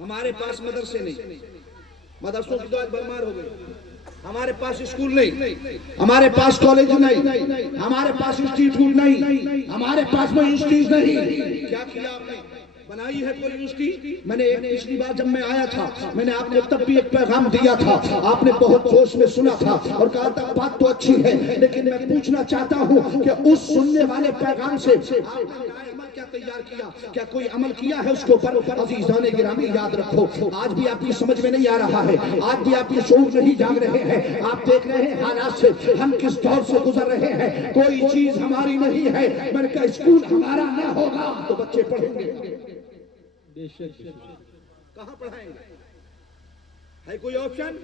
ہمارے پاس مدرسے نہیں، مدرسوں کی تو آج بھرمار ہو گئی. ہمارے پاس اسکول نہیں، ہمارے پاس کالج نہیں، ہمارے پاس انسٹیٹیوٹ نہیں، ہمارے پاس وہ انسٹیٹیوٹ نہیں. کیا کیا آپ نے؟ بنائی ہے کوئی یونیورسٹی؟ میں نے ایک پچھلی بار جب میں آیا تھا میں نے آپ کو تب بھی ایک پیغام دیا تھا، آپ نے بہت جوش میں سنا تھا اور کہا تھا بات تو اچھی ہے، لیکن میں پوچھنا چاہتا ہوں کہ اس سننے والے پیغام سے آپ نے عمل کیا تیار کیا؟ کیا کوئی عمل کیا ہے اس کے اوپر؟ عزیزان گرامی یاد رکھو، آج بھی آپ کی سمجھ میں نہیں آ رہا ہے، آج بھی آپ کے شعور نہیں جاگ رہے ہیں. آپ دیکھ رہے ہیں حالات سے ہم کس دور سے گزر رہے ہیں. کوئی چیز ہماری نہیں ہے. میں نے کہا اسکول ہمارا نہ ہوگا تو بچے پڑھیں گے کہاں پڑھائیں گے؟ ہے کوئی آپشن؟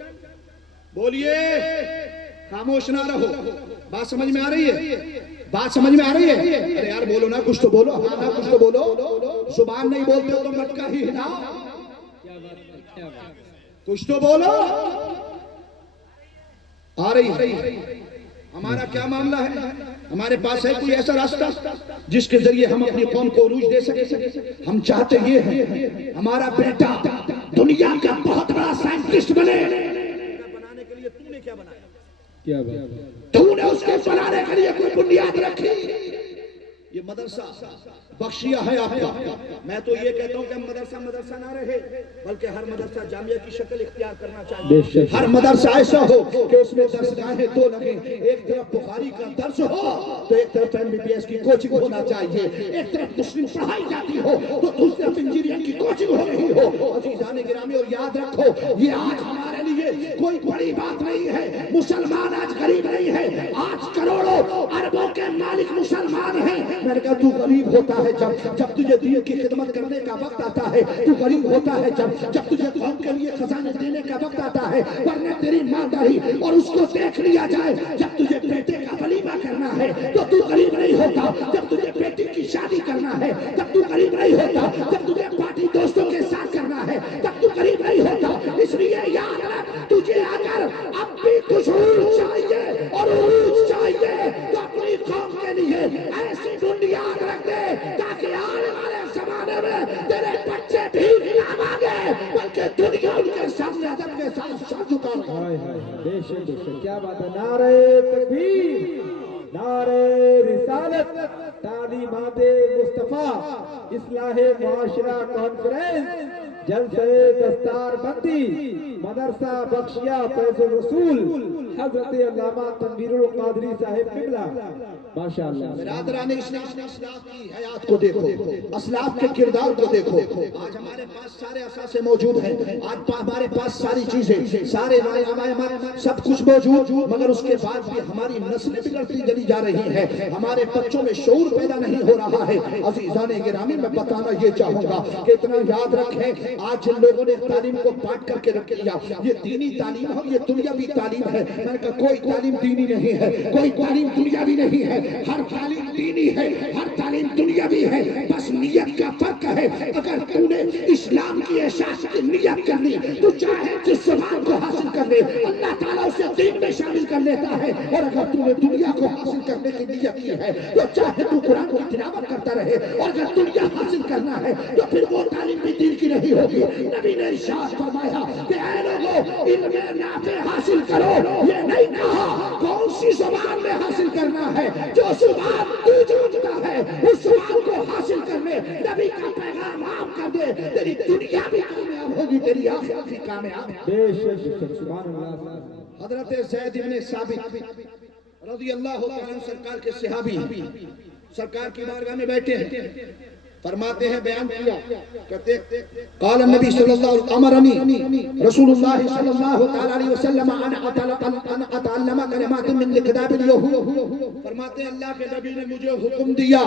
بولیے، خاموش نہ رہو. بات سمجھ میں آ رہی ہے؟ بات سمجھ میں آ رہی ہے؟ ارے یار بولو نا، کچھ تو بولو. ہاں نا کچھ تو بولو. زبان نہیں بولتے تو مٹکا ہی ہلاؤ. کچھ تو بولو. آ رہی ہے. ہمارا کیا معاملہ ہے؟ ہمارے پاس ہے کوئی ایسا راستہ جس کے ذریعے ہم اپنی قوم کو عروج دے سکیں؟ ہم چاہتے یہ ہیں ہمارا بیٹا دنیا کا بہت بڑا سائنٹسٹ بنے. بنانے کے لیے تو نے کیا بنایا؟ کیا بات؟ تو نے اس کے بنانے کے لیے کوئی بنیاد رکھی؟ یہ مدرسہ بخشیہ ہے آپ کا. میں تو یہ کہتا ہوں کہ مدرسہ نہ رہے بلکہ ہر مدرسہ جامعہ کی شکل اختیار کرنا چاہیے. ہر مدرسہ ایسا ہو کہ اس میں درسگاہیں دو لگیں، ایک طرف بخاری کا درس ہو تو ایک طرف MBBS کی کوچنگ ہونا چاہیے، ایک طرف مسلم پڑھائی جاتی ہو تو دوسری طرف انجینئرنگ کی کوچنگ ہو رہی ہو. عزیزان گرامی اور یاد رکھو یہ آج ہمارے لیے کوئی بڑی بات نہیں ہے. مسلمان آج غریب نہیں ہے، آج کروڑوں اربوں کے مالک مسلمان ہیں. میں نے کہا تو غریب ہوتا ہے جب تجھے دین کی خدمت کرنے کا وقت آتا ہے. تو غریب ہوتا ہے جب تجھے قوم کے لیے خزانے دینے کا وقت آتا ہے. ورنہ تیری مالداری اور اس کو دیکھ لیا جائے. جب تجھے بیٹے کا ولیمہ کرنا ہے تو تو غریب نہیں ہوتا. جب تجھے بیٹی کی شادی کرنا ہے تب تو غریب نہیں ہوتا. جب تجھے پارٹی دوستوں کے ساتھ کرنا ہے تب تو غریب نہیں ہوتا. اس لیے یاد رکھ تجھے اگر اب بھی کچھ عروج چاہیے اور عروج چاہیے تو اپنی قوم کے لیے ایسی بنیاد رکھ دے تاکہ آنے والے زمانے میں تیرے بچے بھی نہ مانگے بلکہ دنیا ان کے سامنے ادب کے ساتھ سر جھکا رہے. بے شک کیا بات ہے. نعرہ تکبیر، نعرہ رسالت، تعلیمات مصطفیٰ، اصلاح معاشرہ کانفرنس، جلسہ دستار بندی، مدرسہ بخشیہ فیض الرسول، حضرت علامہ تنویر القادری صاحب قبلہ. ماشاءاللہ. برادران اسلام، اسلاف کی حیات کو دیکھو، اسلاف کے کردار کو دیکھو. آج ہمارے پاس سارے اثاثے موجود ہیں، آج ہمارے پاس ساری چیزیں، سارے علامات سب کچھ موجود، مگر اس کے بعد بھی ہماری نسلیں بگڑتی چلی جا رہی ہیں. ہمارے بچوں میں شعور پیدا نہیں ہو رہا ہے. عزیزان گرامی میں بتانا یہ چاہوں گا کہ اتنا یاد رکھیں آج جن لوگوں نے تعلیم کو بانٹ کر کے رکھ لیا یہ دینی تعلیم ہے اور یہ دنیاوی تعلیم ہے. میں نے کہا کوئی تعلیم دینی نہیں ہے، کوئی تعلیم دنیاوی نہیں ہے. ہر تعلیم دینی ہے، ہر تعلیم دنیاوی ہے، بس نیت کا فرق ہے. اگر تو نے اسلام کی احساس کی نیت کر لی تو چاہے جس زبان کو حاصل کر لے اللہ تعالیٰ اسے دین میں شامل کر لیتا ہے. اور اگر تو نے دنیا کو حاصل کرنے کی نیت کی ہے تو چاہے تو قرآن کی تلاوت کرتا رہے، اور اگر دنیا حاصل کرنا ہے تو پھر وہ تعلیم بھی دین کی نہیں ہوگی. نبی نے ارشاد فرمایا کہ اے لوگوں علم نافع حاصل کرو، یہ نہیں کہا کون سی زبان میں حاصل کرنا ہے. جو زبان تو جانتا ہے اس زبان کو حاصل کر لے، نبی کا پیغام عام کر دے. تیری دنیا بھی کامیاب ہوگی، تیری آخرت بھی کامیاب. بے شک سبحان اللہ. حضرت زید بن ثابت رضی اللہ تعالیٰ عنہ سرکار کے صحابی سرکار کی بارگاہ میں بیٹھے ہیں. فرماتے ہیں بیان کیا کہتے قال النبی صلی اللہ علیہ وسلم امرنی رسول اللہ صلی اللہ علیہ وسلم ان اتعلم کلمات من کتاب الیہود. فرماتے ہیں اللہ کے نبی نے مجھے حکم دیا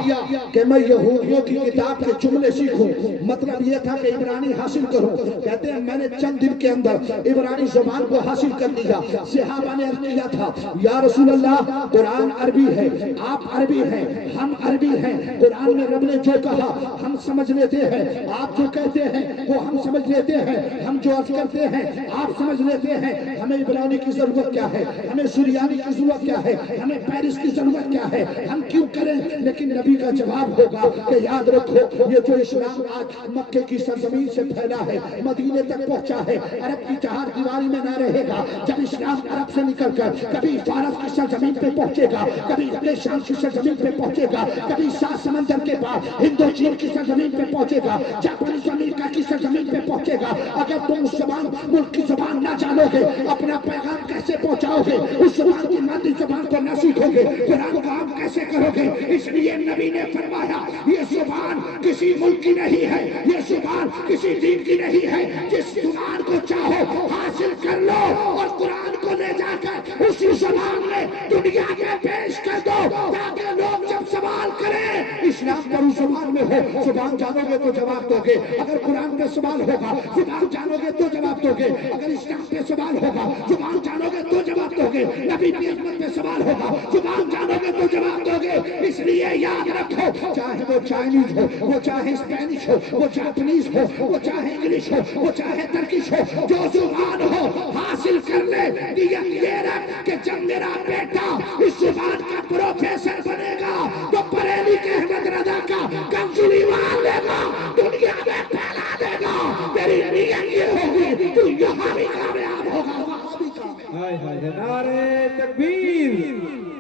کہ میں یہودیوں کی کتاب کے جملے سیکھوں. مطلب یہ تھا کہ عبرانی حاصل کروں. کہتے ہیں میں نے چند دن کے اندر عبرانی زبان کو حاصل کر لیا. صحابہ نے عرض کیا تھا یا رسول اللہ قرآن عربی ہے، آپ عربی ہیں، ہم عربی ہیں. قرآن میں رب نے جو کہا ہم سمجھ لیتے ہیں، آپ جو کہتے ہیں وہ ہم سمجھ لیتے ہیں، ہم جو عرض کرتے ہیں آپ سمجھ لیتے ہیں۔ ہمیں عبرانی کی ضرورت کیا ہے، ہمیں سریانی کی ضرورت کیا ہے، ہمیں پیرس کی ضرورت کیا ہے، ہم کیوں کریں؟ لیکن نبی کا جواب ہوگا کہ یاد رکھو، یہ جو اسلام آج مکے کی سرزمین سے پھیلا ہے، مدینے تک پہنچا ہے، عرب کی چہار دیواری میں نہ رہے گا۔ جب اسلام عرب سے نکل کر کبھی فارس کی سرزمین پہ پہنچے گا، کبھی اپنے شام کی سرزمین پہ پہنچے گا، کبھی سات سمندر کے بعد ہندو چین کی سرزمین پہ پہنچے گا، جاپانی امریکہ کی سرزمین پہ پہنچے گا، اگر تم اس زبان ملک کی زبان نہ جانو گے، اپنا پیغام کیسے پہنچاؤ گے؟ اس زبان کی مادری زبان کو نہ سیکھو گے، قرآن کو عام کیسے کرو گے؟ اس لیے نبی نے فرمایا یہ زبان کسی ملک کی نہیں ہے، یہ زبان کسی دین کی نہیں ہے، جس زبان کو چاہو حاصل کر لو اور قرآن کو لے جا کر اسی زبان میں دنیا میں پیش کر دو، تاکہ لوگ جب سوال کریں اسلام پر اس زبان میں ہو، زبان جانو گے تو جواب دو گے، اگر قرآن پہ سوال ہوگا زبان جانو گے تو جواب دو گے، اگر اسلام پہ سوال ہوگا زبان جانو گے تو جواب دو گے، نبی کی عظمت پہ سوال ہوگا زبان جانو گے تو جواب دو گے۔ اس لیے یاد رکھو، چاہے وہ چائنیز ہو، وہ چاہے اسپینش ہو، وہ جاپنیز ہو، وہ چاہے انگلش ہو، وہ چاہے ترکش ہو، جو زبان ہو حاصل کر لے۔ نیت یہ رکھ کہ جب میرا بیٹا اس زبان کا پروفیسر بنے گا تو بریلی کے احمد رضا کا کنزلی مار لے گا، دنیا میں پھیلا دے گا۔ تیری نیت یہ ہوگی تو یہاں بھی کامیاب ہوگا، وہاں بھی کامیاب۔ ہائے ہائے، نعرہ تکبیر،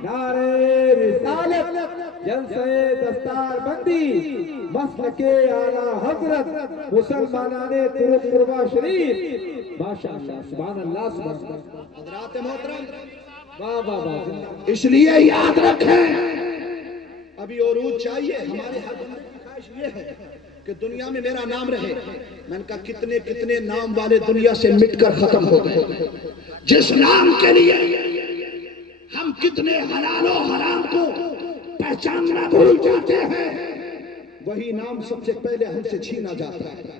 نعرہ رسالت، جلسہ دستار بندی، مسلک اعلیٰ حضرت مسلمانان ترک قربہ شریف، ماشاءاللہ، سبحان اللہ، سبحان اللہ، حضرات محترم، واہ واہ واہ۔ اس لیے یاد رکھیں ابھی عروج چاہیے، ہمارے ہر بندے کی خواہش یہ ہے کہ دنیا میں میرا نام رہے۔ میں نے کہا کتنے کتنے نام والے دنیا سے مٹ کر ختم ہو گئے، جس نام کے لیے ہم کتنے حلال و حرام کو پہچاننا بھول جاتے ہیں، وہی نام سب سے پہلے ہم سے چھینا جاتا ہے۔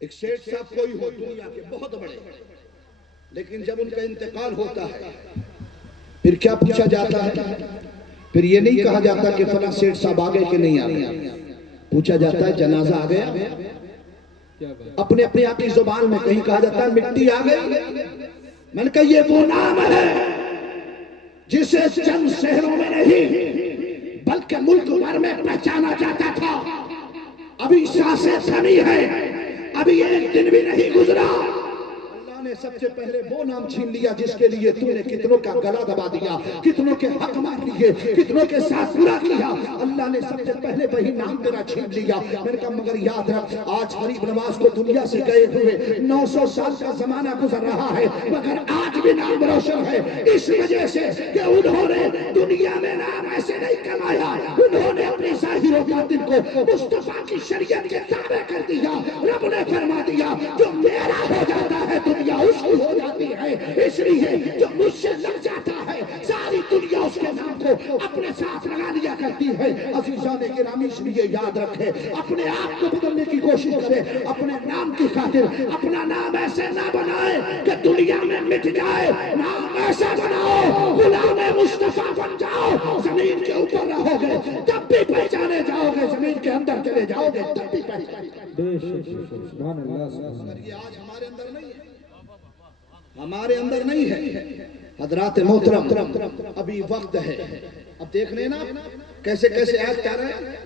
ایک سیٹ صاحب کوئی ہو دنیا کے بہت بڑے، لیکن جب ان کا انتقال ہوتا ہے پھر کیا پوچھا جاتا ہے؟ پھر یہ نہیں کہا جاتا کہ فلاں سیٹ صاحب آگئے کہ نہیں آگئے، پوچھا جاتا ہے جنازہ آ گیا؟ اپنے اپنے آپ کی زبان میں کہیں کہا جاتا ہے مٹی آ گئی۔ میں نے کہا یہ وہ نام ہے جسے چند شہروں میں نہیں بلکہ ملک بھر میں پہچانا جاتا تھا۔ ابھی سانسیں تھمی ہے، ابھی ایک دن بھی نہیں گزرا، اللہ نے سب سے پہلے وہ نام چھین لیا جس کے لیے تو نے کتنوں کا گلا دبا دیا، کتنوں کے حق مار لیے، کتنوں کے ساتھ برا کیا، اللہ نے سب سے پہلے وہی نام تیرا چھین لیا۔ میں نے کہا مگر یاد رکھ، آج غریب نواز کو دنیا سے گئے ہوئے 900 سال کا زمانہ گزر رہا ہے، مگر آج بھی نام روشن ہے، اس وجہ سے کہ انہوں نے دنیا میں نام ایسے نہیں کمایا، انہوں نے اپنی ظاہر و باطن کو مصطفیٰ کی شریعت کے تابع کر دیا۔ رب نے فرما دیا جو میرا ہو جاتا ہے دنیا اس کی ہو جاتی ہے، اس لیے جو مجھ سے لگ جاتا ہے ساری دنیا اس کے نام کو اپنے ساتھ لگا لیا کرتی ہے۔ عزیزان گرامی، اس لیے یاد رکھے، اپنے آپ کو بدلنے کی کوشش کرے، اپنے نام کی خاطر اپنا نام ایسے نہ بنائے کہ دنیا میں مٹ جائے، نام ایسا بناؤ غلام مصطفیٰ بن جاؤ، زمین کے اوپر رہو گے تب بھی پہچانے جاؤ گے، زمین کے اندر چلے جاؤ گے تب بھی پہچانے جاؤ گے۔ بے شک، سبحان اللہ، سبحان اللہ۔ مگر یہ آج ہمارے اندر نہیں ہے، ہمارے اندر نہیں ہے۔ حضرات محترم، ابھی وقت ہے، اب دیکھ رہے ہیں نا کیسے کیسے ایکٹ آ رہے ہیں،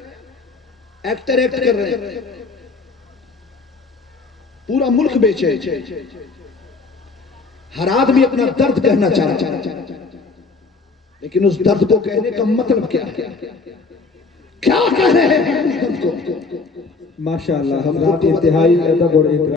ایکٹر ایکٹ کر رہے ہیں، پورا ملک بیچے، ہر آدمی اپنا درد کہنا چاہتا ہے، لیکن اس درد کو کہنے کا مطلب کیا ہے؟ کیا کہہ رہے ہیں اس درد کو؟ ماشاءاللہ، حضرات انتہائی ادب اور احترام